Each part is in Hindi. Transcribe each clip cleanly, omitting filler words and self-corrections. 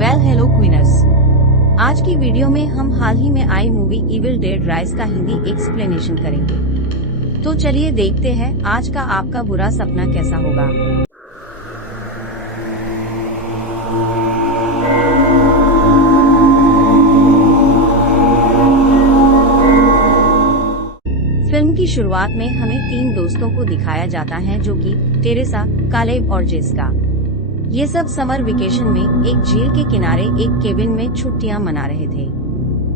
हेलो क्वीनर्स। आज की वीडियो में हम हाल ही में आई मूवी इविल डेड राइज का हिंदी एक्सप्लेनेशन करेंगे। तो चलिए देखते हैं आज का आपका बुरा सपना कैसा होगा। फिल्म की शुरुआत में हमें 3 दोस्तों को दिखाया जाता है, जो कि टेरेसा, कालेब और जेसिका। ये सब समर वेकेशन में एक झील के किनारे एक केबिन में छुट्टियां मना रहे थे।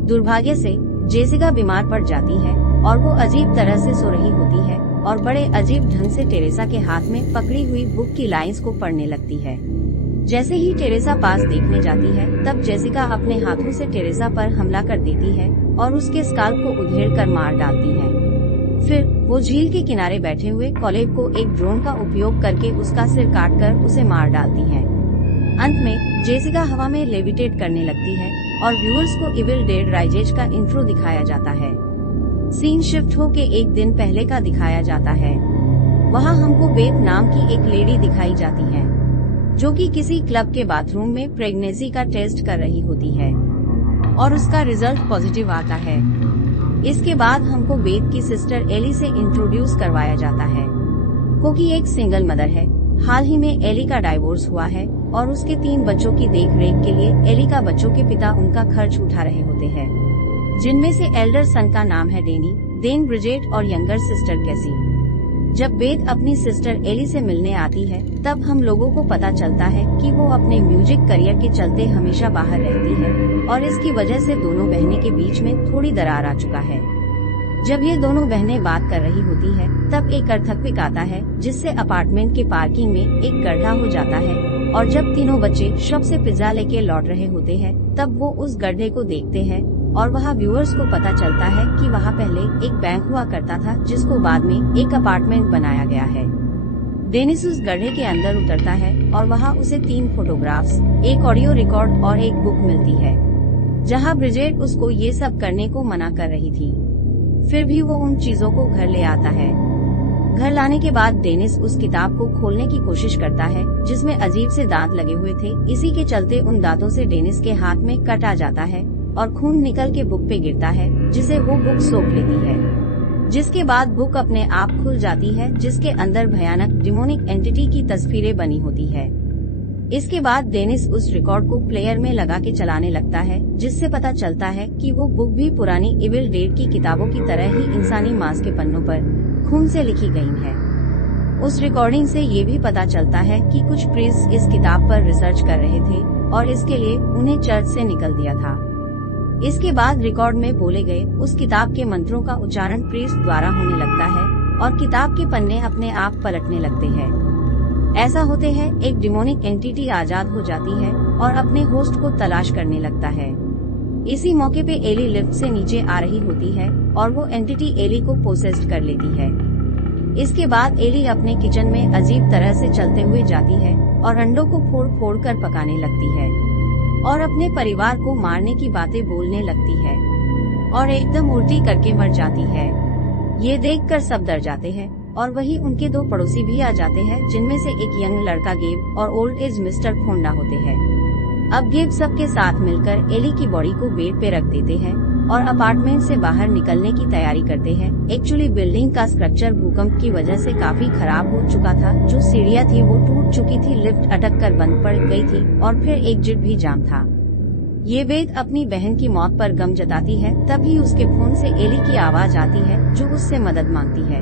दुर्भाग्य से जेसिका बीमार पड़ जाती है और वो अजीब तरह से सो रही होती है और बड़े अजीब ढंग से टेरेसा के हाथ में पकड़ी हुई बुक की लाइंस को पढ़ने लगती है। जैसे ही टेरेसा पास देखने जाती है, तब जेसिका अपने हाथों से टेरेसा पर हमला कर देती है और उसके स्काल्प को उधेड़कर मार डालती है। फिर वो झील के किनारे बैठे हुए कॉलेब को एक ड्रोन का उपयोग करके उसका सिर काटकर उसे मार डालती है। अंत में जेसिका हवा में लेविटेट करने लगती है और व्यूअर्स को इविल डेड राइजेज का इंट्रो दिखाया जाता है। सीन शिफ्ट होके एक दिन पहले का दिखाया जाता है। वहाँ हमको बेथ नाम की एक लेडी दिखाई जाती है, जो कि किसी क्लब के बाथरूम में प्रेगनेंसी का टेस्ट कर रही होती है और उसका रिजल्ट पॉजिटिव आता है। इसके बाद हमको बेथ की सिस्टर एली से इंट्रोड्यूस करवाया जाता है, क्योंकि एक सिंगल मदर है। हाल ही में एली का डाइवोर्स हुआ है और उसके 3 बच्चों की देखरेख के लिए एली का बच्चों के पिता उनका खर्च उठा रहे होते हैं, जिनमें से एल्डर सन का नाम है डेनी, देन ब्रिजेट और यंगर सिस्टर कैसी। जब बेथ अपनी सिस्टर एली से मिलने आती है, तब हम लोगों को पता चलता है कि वो अपने म्यूजिक करियर के चलते हमेशा बाहर रहती है और इसकी वजह से दोनों बहनें के बीच में थोड़ी दरार आ चुका है। जब ये दोनों बहनें बात कर रही होती है, तब एक अर्थक्वेक आता है, जिससे अपार्टमेंट के पार्किंग में एक गड्ढा हो जाता है और जब तीनों बच्चे शॉप से पिज्जा लेके लौट रहे होते हैं, तब वो उस गड्ढे को देखते हैं और वहाँ व्यूअर्स को पता चलता है कि वहाँ पहले एक बैंक हुआ करता था, जिसको बाद में एक अपार्टमेंट बनाया गया है। डेनिस उस गड्ढे के अंदर उतरता है और वहाँ उसे 3 फोटोग्राफ्स, एक ऑडियो रिकॉर्ड और एक बुक मिलती है, जहाँ ब्रिजेट उसको ये सब करने को मना कर रही थी। फिर भी वो उन चीजों को घर ले आता है। घर लाने के बाद डेनिस उस किताब को खोलने की कोशिश करता है, जिसमें अजीब से दांत लगे हुए थे। इसी के चलते उन दांतों से डेनिस के हाथ में कट आ जाता है और खून निकल के बुक पे गिरता है, जिसे वो बुक सोख लेती है। जिसके बाद बुक अपने आप खुल जाती है, जिसके अंदर भयानक डिमोनिक एंटिटी की तस्वीरें बनी होती है। इसके बाद डेनिस उस रिकॉर्ड को प्लेयर में लगा के चलाने लगता है, जिससे पता चलता है कि वो बुक भी पुरानी इविल डेड की किताबों की तरह ही इंसानी मांस के पन्नों पर खून से लिखी गई है। उस रिकॉर्डिंग से ये भी पता चलता है कि कुछ प्रीस्ट इस किताब पर रिसर्च कर रहे थे और इसके लिए उन्हें चर्च से निकल दिया था। इसके बाद रिकॉर्ड में बोले गए उस किताब के मंत्रों का उच्चारण प्रीस्ट द्वारा होने लगता है और किताब के पन्ने अपने आप पलटने लगते हैं। ऐसा होते हैं एक डिमोनिक एंटिटी आजाद हो जाती है और अपने होस्ट को तलाश करने लगता है। इसी मौके पे एली लिफ्ट से नीचे आ रही होती है और वो एंटिटी एली को पोसेस्ड कर लेती है। इसके बाद एली अपने किचन में अजीब तरह से चलते हुए जाती है और अंडों को फोड़ फोड़ कर पकाने लगती है और अपने परिवार को मारने की बातें बोलने लगती है और एकदम उल्टी करके मर जाती है। ये देखकर सब डर जाते हैं और वही उनके 2 पड़ोसी भी आ जाते हैं, जिनमें से एक यंग लड़का गेब और ओल्ड एज मिस्टर फोंडा होते हैं। अब गेब सबके साथ मिलकर एली की बॉडी को बेड पे रख देते हैं और अपार्टमेंट से बाहर निकलने की तैयारी करते हैं। एक्चुअली बिल्डिंग का स्ट्रक्चर भूकंप की वजह से काफी खराब हो चुका था। जो सीढ़ियाँ थी वो टूट चुकी थी, लिफ्ट अटक कर बंद पड़ गई थी और फिर एग्जिट भी जाम था। ये बेथ अपनी बहन की मौत पर गम जताती है। तभी उसके फोन से एली की आवाज आती है, जो उससे मदद मांगती है।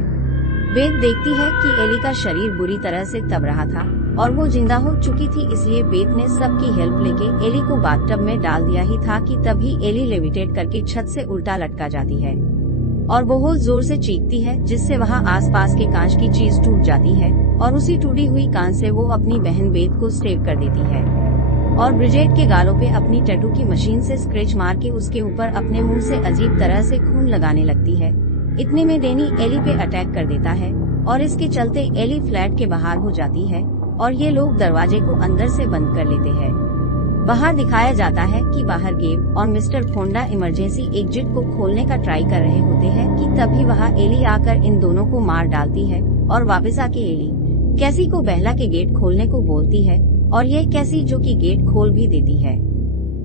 बेथ देखती है कि एली का शरीर बुरी तरह से तब रहा था और वो जिंदा हो चुकी थी, इसलिए बेथ ने सबकी हेल्प लेके एली को बाथटब में डाल दिया ही था कि तभी एली लेविटेट करके छत से उल्टा लटका जाती है और बहुत जोर से चीखती है, जिससे वहाँ आसपास के कांच की चीज टूट जाती है और उसी टूटी हुई कांच से वो अपनी बहन बेथ को स्टेप कर देती है और ब्रिजेट के गालों पे अपनी टैटू की मशीन से स्क्रैच मार के उसके ऊपर अपने मुंह से अजीब तरह से खून लगाने लगती है। इतने में डेनी एली पे अटैक कर देता है और इसके चलते एली फ्लैट के बाहर हो जाती है और ये लोग दरवाजे को अंदर से बंद कर लेते हैं। बाहर दिखाया जाता है कि बाहर गेब और मिस्टर फोंडा इमरजेंसी एग्जिट को खोलने का ट्राई कर रहे होते हैं कि तभी वहाँ एली आकर इन दोनों को मार डालती है और वापस आके एली कैसी को बहला के गेट खोलने को बोलती है और यह कैसी जो कि गेट खोल भी देती है।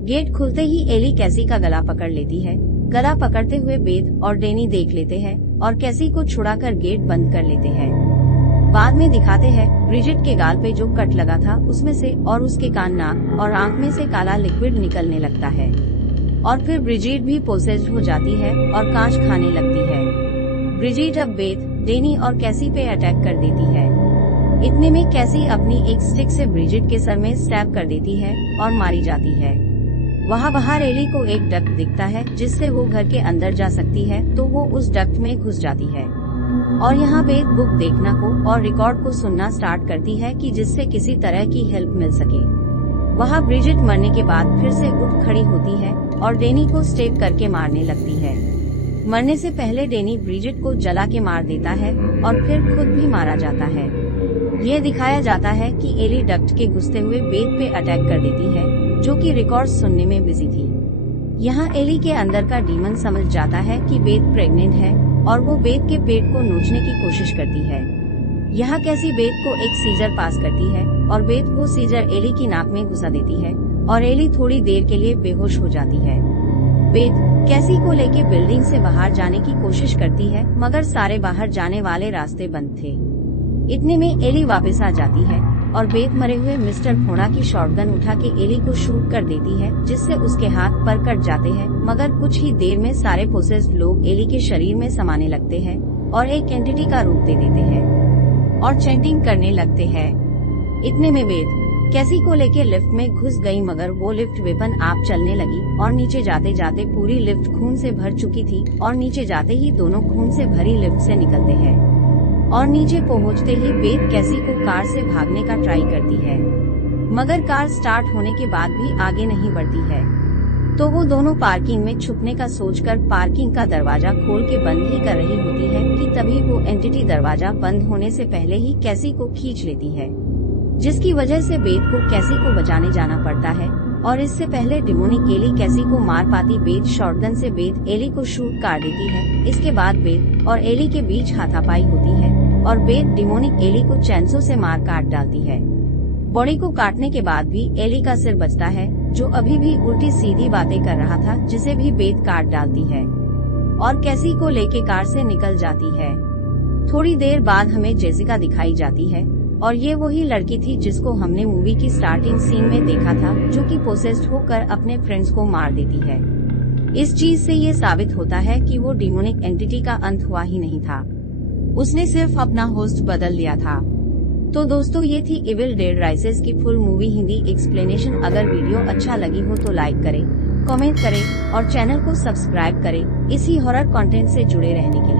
गेट खुलते ही एली कैसी का गला पकड़ लेती है। गला पकड़ते हुए बेथ और डैनी देख लेते हैं और कैसी को छुड़ाकर गेट बंद कर लेते हैं। बाद में दिखाते हैं ब्रिजिट के गाल पे जो कट लगा था उसमें से और उसके कान, नाक और आंख में से काला लिक्विड निकलने लगता है और फिर ब्रिजिट भी पोसेस्ड हो जाती है और कांच खाने लगती है। ब्रिजिट अब बेथ, डैनी और कैसी पे अटैक कर देती है। इतने में कैसी अपनी एक स्टिक से ब्रिजिट के सर में स्टैब कर देती है और मारी जाती है। वहाँ बाहर एली को एक डक्ट दिखता है जिससे वो घर के अंदर जा सकती है, तो वो उस डक्ट में घुस जाती है और यहाँ बेथ बुक देखना को और रिकॉर्ड को सुनना स्टार्ट करती है कि जिससे किसी तरह की हेल्प मिल सके। वहाँ ब्रिजिट मरने के बाद फिर से उठ खड़ी होती है और डैनी को स्टेप करके मारने लगती है। मरने से पहले डैनी ब्रिजिट को जला के मार देता है और फिर खुद भी मारा जाता है। ये दिखाया जाता है कि एली डक्ट के घुसते हुए बेथ पे अटैक कर देती है, जो कि रिकॉर्ड सुनने में बिजी थी। यहाँ एली के अंदर का डीमन समझ जाता है कि बेथ प्रेग्नेंट है और वो बेथ के पेट को नोचने की कोशिश करती है। यहाँ कैसी बेथ को एक सीजर पास करती है और बेथ वो सीजर एली की नाक में घुसा देती है और एली थोड़ी देर के लिए बेहोश हो जाती है। बेथ कैसी को लेके बिल्डिंग से बाहर जाने की कोशिश करती है, मगर सारे बाहर जाने वाले रास्ते बंद थे। इतने में एली वापस आ जाती है और बेथ मरे हुए मिस्टर फोड़ा की शॉटगन उठा के एली को शूट कर देती है, जिससे उसके हाथ पर कट जाते हैं। मगर कुछ ही देर में सारे पोसेस्ड लोग एली के शरीर में समाने लगते हैं और एक एंटिटी का रूप दे देते हैं और चैंटिंग करने लगते हैं। इतने में बेथ कैसी को लेके लिफ्ट में घुस गई, मगर वो लिफ्ट वेपन आप चलने लगी और नीचे जाते जाते पूरी लिफ्ट खून से भर चुकी थी और नीचे जाते ही दोनों खून से भरी लिफ्ट से निकलते हैं और नीचे पहुंचते ही बेथ कैसी को कार से भागने का ट्राई करती है, मगर कार स्टार्ट होने के बाद भी आगे नहीं बढ़ती है। तो वो दोनों पार्किंग में छुपने का सोचकर पार्किंग का दरवाजा खोल के बंद ही कर रही होती है कि तभी वो एंटिटी दरवाजा बंद होने से पहले ही कैसी को खींच लेती है, जिसकी वजह से बेथ को कैसी को बचाने जाना पड़ता है। और इससे पहले डिमोनिक एली कैसी को मार पाती बेथ शॉटगन से बेथ एली को शूट कर देती है। इसके बाद बेथ और एली के बीच हाथापाई होती है और बेथ डिमोनिक एली को चैनसो से मार काट डालती है। बॉडी को काटने के बाद भी एली का सिर बचता है, जो अभी भी उल्टी सीधी बातें कर रहा था, जिसे भी बेथ काट डालती है और कैसी को लेके कार से निकल जाती है। थोड़ी देर बाद हमें जेसिका दिखाई जाती है और ये वही लड़की थी जिसको हमने मूवी की स्टार्टिंग सीन में देखा था, जो कि पोसेस्ड होकर अपने फ्रेंड्स को मार देती है। इस चीज से ये साबित होता है कि वो डिमोनिक एंटिटी का अंत हुआ ही नहीं था, उसने सिर्फ अपना होस्ट बदल लिया था। तो दोस्तों, ये थी इविल डेड राइजेस की फुल मूवी हिंदी एक्सप्लेनेशन। अगर वीडियो अच्छा लगी हो तो लाइक करें, कमेंट करें और चैनल को सब्सक्राइब करें इसी हॉरर कंटेंट से जुड़े रहने के लिए।